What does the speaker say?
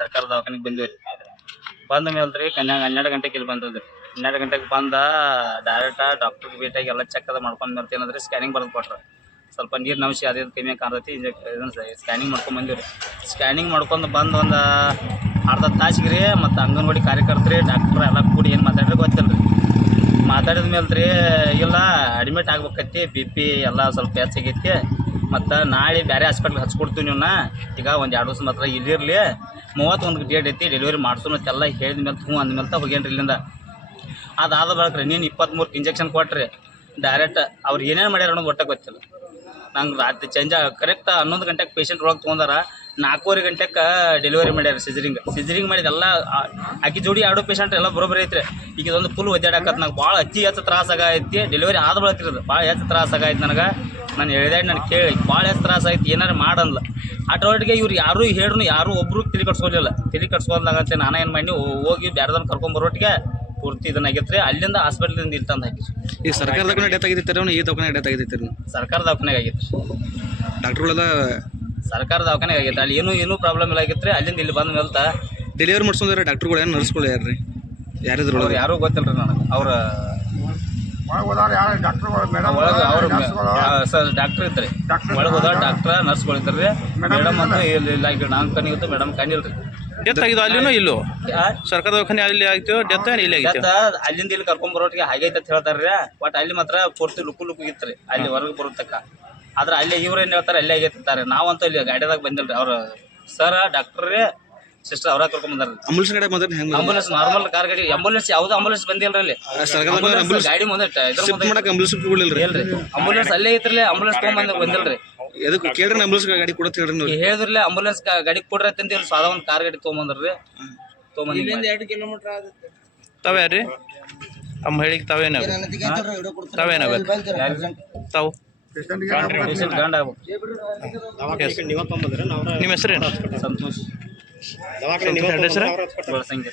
ಸರ್ಕಾರ ದವಾಖಾನಿಗೆ ಬಂದಿವ್ರಿ. ಬಂದ ಮೇಲೆ ರೀ 12 ಗಂಟೆಗೆ ಇಲ್ಲಿ ಬಂದದ್ರಿ. 12 ಗಂಟೆಗೆ ಬಂದ ಡೈರೆಕ್ಟ್ ಡಾಕ್ಟರ್ಗೆ ಭೇಟಿಯಾಗಿ ಎಲ್ಲ ಚೆಕ್ ಅದ ಮಾಡ್ಕೊಂಡು ಬರ್ತೀವಿ ಏನಂದ್ರೆ ಸ್ಕ್ಯಾನಿಂಗ್ ಬರೆದು ಕೊಟ್ರು. ಸ್ವಲ್ಪ ನೀರಿನ ಅಂಶ ಅದೇ ಕಮ್ಮಿ ಕಾಣತೈತಿ, ಸ್ಕ್ಯಾನಿಂಗ್ ಮಾಡ್ಕೊಂಡು ಬಂದಿವ್ರಿ. ಸ್ಕ್ಯಾನಿಂಗ್ ಮಾಡ್ಕೊಂಡು ಬಂದು ಒಂದು ಅರ್ಧ ತಾಸಿಗೆ ರೀ ಮತ್ತು ಅಂಗನವಾಡಿ ಕಾರ್ಯಕರ್ತರು ಡಾಕ್ಟ್ರ್ ಎಲ್ಲ ಕೂಡಿ ಏನು ಮಾತಾಡ್ರಿ ಗೊತ್ತಿಲ್ಲ ರೀ. ಮಾತಾಡಿದ ಮೇಲೆ ರೀ ಇಲ್ಲ ಅಡ್ಮಿಟ್ ಆಗ್ಬೇಕೈತಿ, BP ಎಲ್ಲ ಸ್ವಲ್ಪ ಹೆಚ್ಚಾಗೈತಿ, ಮತ್ತು ನಾಳೆ ಬೇರೆ ಹಾಸ್ಪಿಟ್ಲಿಗೆ ಹಚ್ಕೊಡ್ತೀವಿ ನೀವನ್ನ, ಈಗ ಒಂದು 2 ದಿವಸ ಮಾತ್ರ ಇಲ್ಲಿರಲಿ, 31 ಡೇಟ್ ಐತಿ ಡೆಲಿವರಿ ಮಾಡಿಸು ಮತ್ತೆಲ್ಲ ಹೇಳಿದ ಮೇಲೆ ಹ್ಞೂ ಅಂದಮೇಲೆ ಹೋಗ್ಯಾನ್ರಿ ಇಲ್ಲಿಂದ. ಅದಾದ ಬಳಿಕ ರೀ ನೀನು 23 ಇಂಜೆಕ್ಷನ್ ಕೊಟ್ರಿ ಡೈರೆಕ್ಟ್ ಅವ್ರು ಏನೇನು ಮಾಡ್ಯಾರ ಅನ್ನೋದು ಒಟ್ಟಾಗ ಗೊತ್ತಿಲ್ಲ ನಂಗೆ. ರಾತ್ರಿ ಚೇಂಜ್ ಕರೆಕ್ಟ್ 11 ಗಂಟೆಗೆ ಪೇಷಂಟ್ ಒಳಗೆ ತೊಗೊಂಡಾರ, 4:15 ಗಂಟೆಗೆ ಡೆಲಿವರಿ ಮಾಡ್ಯಾರ. ಸಿಜರಿಂಗ್ ಮಾಡಿದೆಲ್ಲ ಆಕಿ ಜೋಡಿ 2 ಪೇಷಂಟ್ ಎಲ್ಲ ಬರೋಬ್ಬರಿ ಐತ್ರಿ. ಈಗ ಇದೊಂದು ಫುಲ್ ಒದ್ದಾಡಕತ್ತು ನಂಗೆ ಭಾಳ ಹೆಚ್ಚು ತ್ರಾಸ ಆಗೈತಿ. ಡೆಲಿವರಿ ಆದ ಬಳಿಕ ಇರೋದು ಭಾಳ ಹೆಚ್ಚು ತ್ರಾಸ ಆಗೈತಿ ನನಗೆ. ನಾನು ಹೇಳಿದೆ ನನಗೆ ಕೇಳಿ ಭಾಳ ಹೆಚ್ಚು ತ್ರಾಸ ಐತಿ, ಏನಾರು ಮಾಡಲ್ಲ. ಆಟೋಟಿಗೆ ಇವ್ರು ಯಾರೂ ಹೇಳ್ರು, ಯಾರೂ ಒಬ್ಬರು ತಲೆ ಕಟ್ಸ್ಕೊಲಿಲ್ಲ. ತಲೆ ಕಟ್ಸ್ಕೊಲ್ದಾಗಂತೆ ನಾನು ಏನು ಮಾಡಿ ಹೋಗಿ ಬೇರೆದವ್ರು ಕರ್ಕೊಂಬರೋಟ್ಟಿಗೆ ಪೂರ್ತಿ ಇದನ್ನಾಗೈತೆ ರೀ. ಅಲ್ಲಿಂದ ಹಾಸ್ಪಿಟ್ಲಿಂದ ಇಲ್ಲಿ ತಂದು ಹಾಕಿ. ಈಗ ಸರ್ಕಾರ ದವಾಖಾನೆ ಡೆತ್ ಆಗಿದ್ದೀರಿ, ಈ ದವಾಖಾನೆ ಡೆತ್ ಆಗಿದ್ದೀರಿ? ಸರ್ಕಾರ ದವಾಖಾನೆಗೆ ಆಗೈತೆ ಡಾಕ್ಟ್ರುಗಳೆಲ್ಲ ಸರ್ಕಾರ ದವಾಖಾನೆಗೆ ಆಗೈತೆ. ಅಲ್ಲಿ ಏನೂ ಪ್ರಾಬ್ಲಮ್ ಇಲ್ಲ ಆಗೈತೆ ರೀ. ಅಲ್ಲಿಂದ ಇಲ್ಲಿ ಬಂದ ಮೇಲೆ ಡೆಲಿವರಿ ಮಾಡಿಸ್ಕೊಂಡ್ರೆ ಡಾಕ್ಟ್ರುಗಳು ಏನು ನರ್ಸ್ಗಳು ಯಾರು ಯಾರಿದ್ರು? ಅವ್ರು ಯಾರೂ ಗೊತ್ತಿಲ್ಲ ರೀ ನನಗೆ. ಅವ್ರ ಒಳಗೆ ಅವ್ರು ಡಾಕ್ಟ್ರ್ ಇತ್ತು ರೀ, ಒಳಗೆ ಹೋದ ಡಾಕ್ಟ್ರ ನರ್ಸ್ಗಳು ಇರ್ತಾರೆ ರೀ. ಮೇಡಮ್ ಅಂತೂ ಇಲ್ಲ, ಈಗ ನಾನು ಕಣ್ಣಿತ್ತು, ಮೇಡಮ್ ಕಣ್ಣಿಲ್ಲ ರೀ. ಡೆತ್ ಆಗಿದ್ದು ಅಲ್ಲಿನೂ ಇಲ್ಲೋ? ಸರ್ಕಾರ ದವಾಖಾನೆ ಅಲ್ಲಿ ಆಗಿತ್ತು ಡೆತ್, ಇಲ್ಲಿ ಆಗಿತ್ತು. ಅಲ್ಲಿಂದ ಇಲ್ಲಿ ಕರ್ಕೊಂಬರೋಟಿಗೆ ಹಾಗೈತೆ ಅಂತ ಹೇಳ್ತಾರೆ ರೀ. ಬಟ್ ಅಲ್ಲಿ ಮಾತ್ರ ಪೂರ್ತಿ ಲುಕ್ಕು ಇತ್ತು ರೀ, ಅಲ್ಲಿ ಹೊರಗೆ ಬರೋತಕ್ಕ. ಆದ್ರೆ ಅಲ್ಲಿ ಇವ್ರು ಏನು ಹೇಳ್ತಾರೆ ಅಲ್ಲೇ ಆಗೈತಾರೆ. ನಾವಂತೂ ಇಲ್ಲಿ ಗಾಡಿದಾಗ ಬಂದಿಲ್ಲ ರೀ. ಅವ್ರ ಸರ್ ಡಾಕ್ಟರ್ ರೀ ಸಿಸ್ಟರ್ ಅವ್ರ ಕರ್ಕೊಂಬಂದಾರ. ಆಂಬುಲೆನ್ಸ್ ಗಾಡಿ ಬಂದ್ರೆ ಆಂಬುಲೆನ್ಸ್ ನಾರ್ಮಲ್ ಕಾರ್ ಗಾಡಿ, ಆಂಬುಲೆನ್ಸ್ ಯಾವ್ದು ಆಂಬುಲೆನ್ಸ್ ಬಂದಿಲ್ಲ ರೀ. ಗಾಡಿ ಮುಂದೆ ಆಂಬುಲೆನ್ಸ್ ಅಲ್ಲೇ ಐತ್ರಿ. ಆಂಬುಲೆನ್ಸ್ ತೊಗೊಂಡ್ ಬಂದಿಲ್ಲ ರೀ. ಎದಕ್ಕೆ ಕೇಳ್ರಿ ಆಂಬುಲೆನ್ಸ್ ಗಾಡಿ ಕೊಡತ್ ಹೇಳ್ರಿ. ಹೇಳಿದ್ರಲ್ಲ ಆಂಬುಲೆನ್ಸ್ ಗಾಡಿ ಕೊಡ್ರಿ ಅಂತ ಇಲ್ಲಿ ಸಾದಾ ಒಂದು ಕಾರ್ ಗಾಡಿ ತೊಗೊಂಬಂದ್ರಿ. ಇಲ್ಲಿಂದ 2 ಕಿಲೋಮೀಟರ್ ಆಗುತ್ತೆ. ತಾವ್ಯಾರಿ ಅಮ್ಮ ಹೇಳಿಗೆ ತಾವೇನಾಗ ತಾವು ಪೇಷಂಟ್ ಗಂಡ ಆಗ್ಬೇಕು. ನಿಮ್ಮ ಹೆಸರೇನು? ಸಂತೋಷ್ ಹೆಸರು? ಬಳಸಂಗಿ.